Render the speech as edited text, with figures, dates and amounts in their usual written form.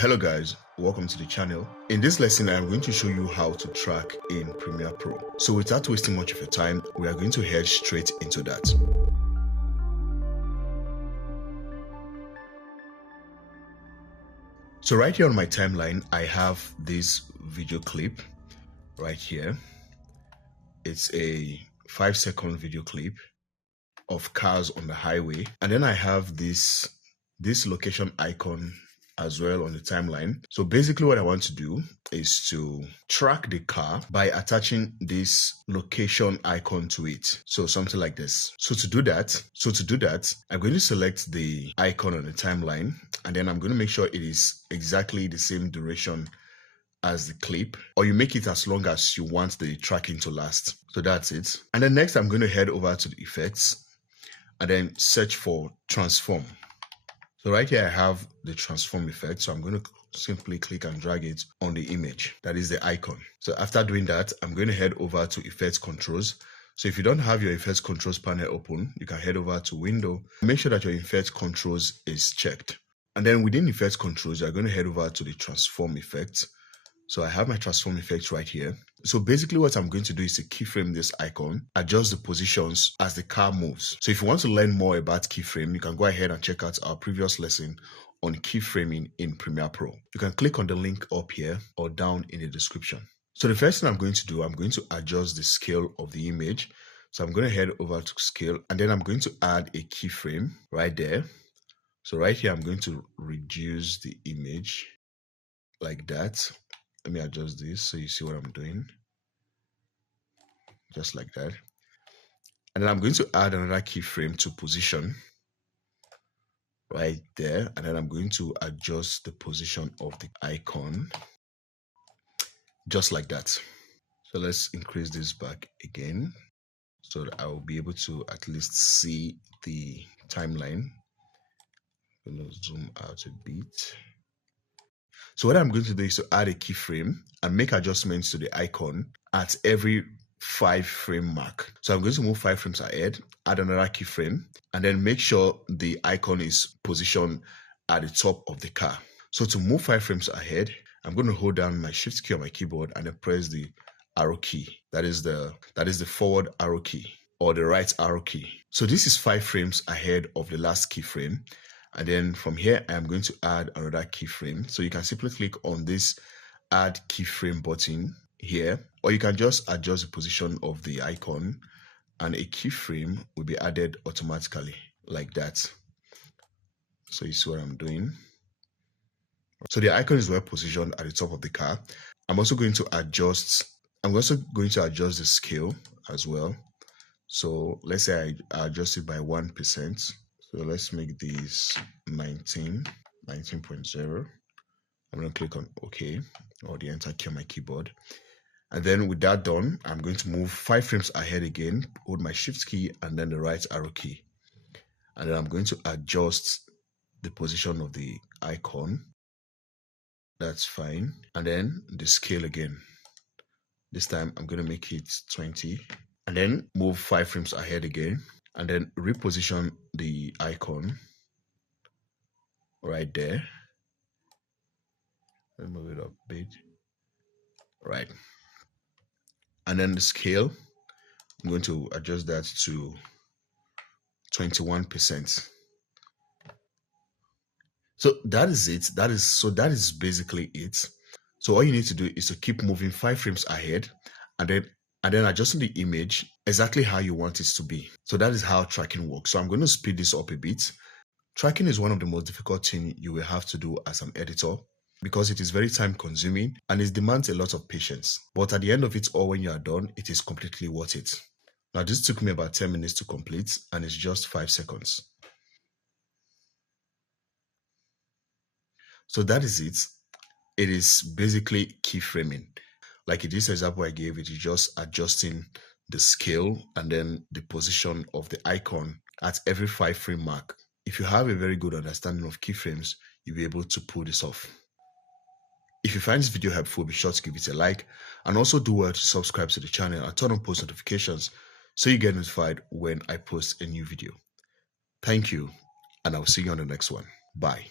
Hello guys, welcome to the channel. In this lesson, I'm going to show you how to track in Premiere Pro. So without wasting much of your time, we are going to head straight into that. So right here on my timeline, I have this video clip right here. It's a 5-second video clip of cars on the highway. And then I have this location icon as well on the timeline. So basically what I want to do is to track the car by attaching this location icon to it. So something like this. So to do that, I'm going to select the icon on the timeline, and then I'm going to make sure it is exactly the same duration as the clip, or you make it as long as you want the tracking to last. So that's it. And then next I'm going to head over to the effects and then search for transform. So right here I have the transform effect. So I'm going to simply click and drag it on the image. That is the icon. So after doing that, I'm going to head over to effects controls. So if you don't have your effects controls panel open, you can head over to window. Make sure that your effects controls is checked. And then within effects controls, you're going to head over to the transform effect. So I have my transform effect right here. So basically what I'm going to do is to keyframe this icon, adjust the positions as the car moves. So if you want to learn more about keyframe, you can go ahead and check out our previous lesson on keyframing in Premiere Pro. You can click on the link up here or down in the description. So the first thing I'm going to do, I'm going to adjust the scale of the image. So I'm going to head over to scale, and then I'm going to add a keyframe right there. So right here, I'm going to reduce the image like that. Let me adjust this so you see what I'm doing. Just like that. And then I'm going to add another keyframe to position right there. And then I'm going to adjust the position of the icon just like that. So let's increase this back again so that I will be able to at least see the timeline. I'm going to zoom out a bit. So what I'm going to do is to add a keyframe and make adjustments to the icon at every 5-frame mark. So I'm going to move 5 frames ahead, add another keyframe, and then make sure the icon is positioned at the top of the car. So to move 5 frames ahead, I'm going to hold down my shift key on my keyboard and then press the arrow key. That is the forward arrow key or the right arrow key. So this is 5 frames ahead of the last keyframe. And then from here, I'm going to add another keyframe. So you can simply click on this add keyframe button here, or you can just adjust the position of the icon and a keyframe will be added automatically like that. So you see what I'm doing. So the icon is well positioned at the top of the car. I'm also going to adjust the scale as well. So let's say I adjust it by 1%. So let's make this 19.0. I'm going to click on OK or the enter key on my keyboard. And then with that done, I'm going to move 5 frames ahead again, hold my shift key and then the right arrow key. And then I'm going to adjust the position of the icon. That's fine. And then the scale again. This time I'm going to make it 20. And then move 5 frames ahead again. And then reposition the icon right there. Let me move it up a bit. Right. And then the scale, I'm going to adjust that to 21%. So that is it. That is basically it. So all you need to do is to keep moving 5 frames ahead and then adjusting the image exactly how you want it to be. So that is how tracking works. So I'm going to speed this up a bit. Tracking is one of the most difficult things you will have to do as an editor because it is very time consuming and it demands a lot of patience. But at the end of it all, when you are done, it is completely worth it. Now this took me about 10 minutes to complete and it's just 5 seconds. So that is it. It is basically keyframing. Like in this example I gave, it is just adjusting the scale and then the position of the icon at every 5-frame mark. If you have a very good understanding of keyframes, you'll be able to pull this off. If you find this video helpful, be sure to give it a like and also do well to subscribe to the channel and turn on post notifications so you get notified when I post a new video. Thank you, and I'll see you on the next one. Bye.